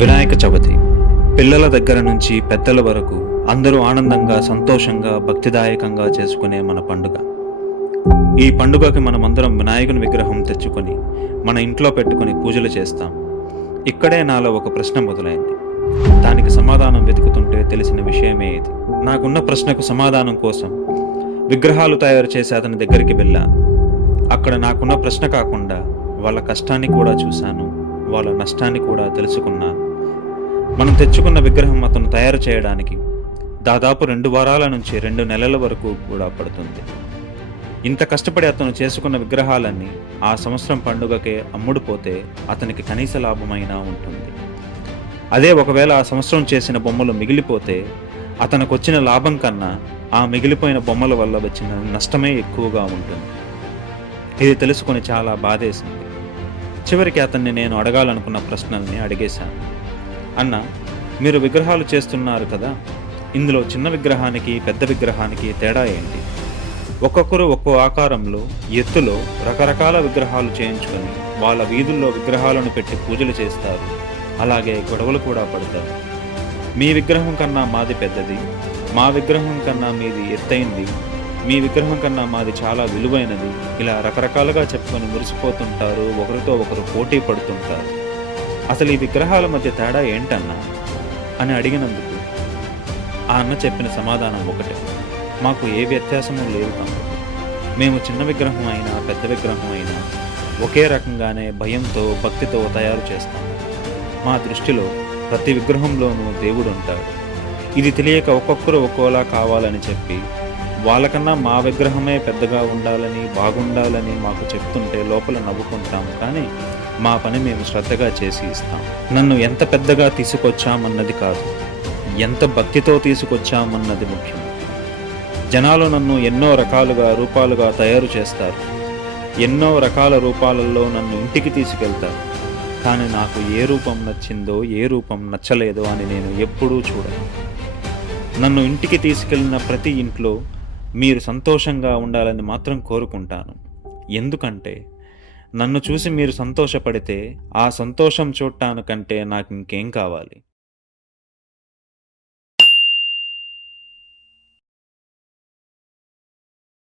వినాయక చవితి పిల్లల దగ్గర నుంచి పెద్దల వరకు అందరూ ఆనందంగా, సంతోషంగా, భక్తిదాయకంగా చేసుకునే మన పండుగ. ఈ పండుగకి మనమందరం వినాయకుని విగ్రహం తెచ్చుకొని మన ఇంట్లో పెట్టుకొని పూజలు చేస్తాం. ఇక్కడే నాలో ఒక ప్రశ్న మొదలైంది. దానికి సమాధానం వెతుకుతుంటే తెలిసిన విషయమే ఇది. నాకున్న ప్రశ్నకు సమాధానం కోసం విగ్రహాలు తయారు చేసే అతని దగ్గరికి వెళ్ళాను. అక్కడ నాకున్న ప్రశ్న కాకుండా వాళ్ళ కష్టాన్ని కూడా చూశాను, వాళ్ళ నష్టాన్ని కూడా తెలుసుకున్నాను. మనం తెచ్చుకున్న విగ్రహం అతను తయారు చేయడానికి దాదాపు 2 వారాల నుంచి 2 నెలల వరకు కూడా పడుతుంది. ఇంత కష్టపడి అతను చేసుకున్న విగ్రహాలన్నీ ఆ సంవత్సరం పండుగకే అమ్ముడుపోతే అతనికి కనీస లాభమైనా ఉంటుంది. అదే ఒకవేళ ఆ సంవత్సరం చేసిన బొమ్మలు మిగిలిపోతే అతనికి వచ్చిన లాభం కన్నా ఆ మిగిలిపోయిన బొమ్మల వల్ల వచ్చిన నష్టమే ఎక్కువగా ఉంటుంది. ఇది తెలుసుకొని చాలా బాధేసింది. చివరికి అతన్ని నేను అడగాలనుకున్న ప్రశ్నల్ని అడిగేశాను. అన్న, మీరు విగ్రహాలు చేస్తున్నారు కదా, ఇందులో చిన్న విగ్రహానికి పెద్ద విగ్రహానికి తేడా ఏంటి? ఒక్కొక్కరు ఒక్కో ఆకారంలో, ఎత్తులో రకరకాల విగ్రహాలు చేయించుకొని వాళ్ళ వీధుల్లో విగ్రహాలను పెట్టి పూజలు చేస్తారు. అలాగే గొడవలు కూడా పడతారు. మీ విగ్రహం కన్నా మాది పెద్దది, మా విగ్రహం కన్నా మీది ఎత్తైంది, మీ విగ్రహం కన్నా మాది చాలా విలువైనది, ఇలా రకరకాలుగా చెప్పుకొని మురిసిపోతుంటారు. ఒకరితో ఒకరు పోటీ పడుతుంటారు. అసలు ఈ విగ్రహాల మధ్య తేడా ఏంటన్నా అని అడిగినందుకు ఆ అన్న చెప్పిన సమాధానం ఒకటే: మాకు ఏ వ్యత్యాసము లేదు తమ్ముడు. మేము చిన్న విగ్రహం అయినా పెద్ద విగ్రహం అయినా ఒకే రకంగానే భయంతో, భక్తితో తయారు చేస్తాము. మా దృష్టిలో ప్రతి విగ్రహంలోనూ దేవుడు ఉంటాడు. ఇది తెలియక ఒక్కొక్కరు ఒక్కోలా కావాలని చెప్పి వాళ్ళకన్నా మా విగ్రహమే పెద్దగా ఉండాలని, బాగుండాలని మాకు చెప్తుంటే లోపల నవ్వుకుంటాము. కానీ మా పని మేము శ్రద్ధగా చేసి ఇస్తాం. నన్ను ఎంత పెద్దగా తీసుకొచ్చామన్నది కాదు, ఎంత భక్తితో తీసుకొచ్చామన్నది ముఖ్యం. జనాలు నన్ను ఎన్నో రకాలుగా, రూపాలుగా తయారు చేస్తారు. ఎన్నో రకాల రూపాలలో నన్ను ఇంటికి తీసుకెళ్తారు. కానీ నాకు ఏ రూపం నచ్చిందో, ఏ రూపం నచ్చలేదో అని నేను ఎప్పుడూ చూడను. నన్ను ఇంటికి తీసుకెళ్ళిన ప్రతి ఇంట్లో మీరు సంతోషంగా ఉండాలని మాత్రం కోరుకుంటాను. ఎందుకంటే నన్ను చూసి మీరు సంతోషపడితే ఆ సంతోషం చూడటానికంటే నాకు ఇంకేం కావాలి?